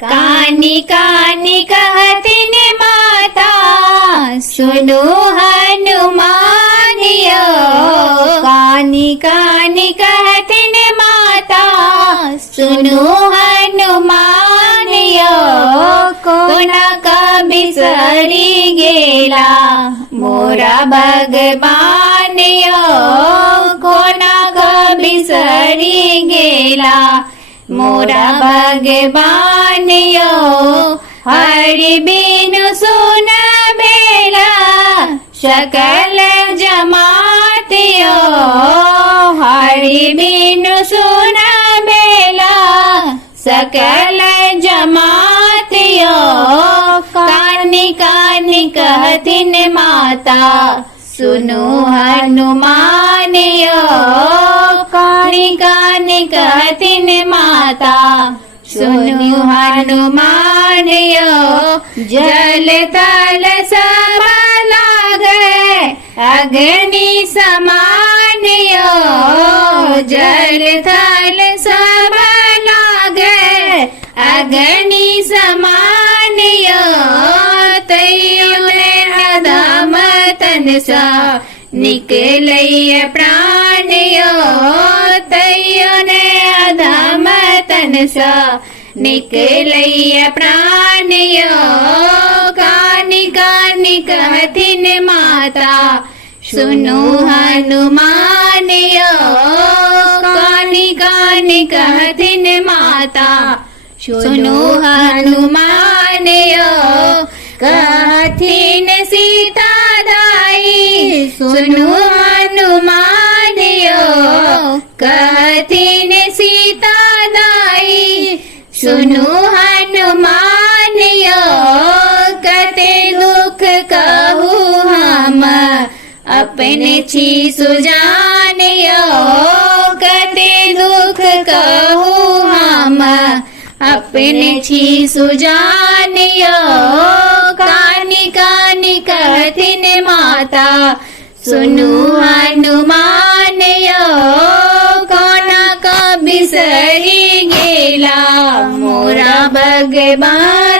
कानी कानी कहती ने माता सुनो हनुमानियो। कानी कानी कहती ने माता सुनो हनुमानियो। कोना कभी सरी गेला मोरा भगवानियो। कोना कभी सरी गेला मोरा भगवानियो। हरि बिनु सुन बेला सकल जमातियो। हरि बिनु सुन बेला सकल जमातियो। कानी कानी कहतिन माता सुनो हनुमानियो। कानी कानी कहतिन माता सुनो हनुमानियो। जल तल सब लागे अग्नि समानियो। जल तल सब लागे अग्नि समानियो। तैयो ने अधम तन सा निकलैया प्राणियो। तैयो ने अधम तन सा निकलैया प्राणियो। कानी कानी कहतिन माता सुनो हनुमानियो। कानी कानी कहतिन माता सुनो हनुमानियो। कहथिन सीता दाई सुनो हनुमानियो। कहथिन सीता दाई सुनो हनुमानियो। कते दुख कहू हम अपने छी सुजानियो। कते दुख कहू हम अपने छी सुजानियो। कानी कानी कहतिन माता सुनो हनुमानियो। कोना कभी सरी गेला मोरा भगवान।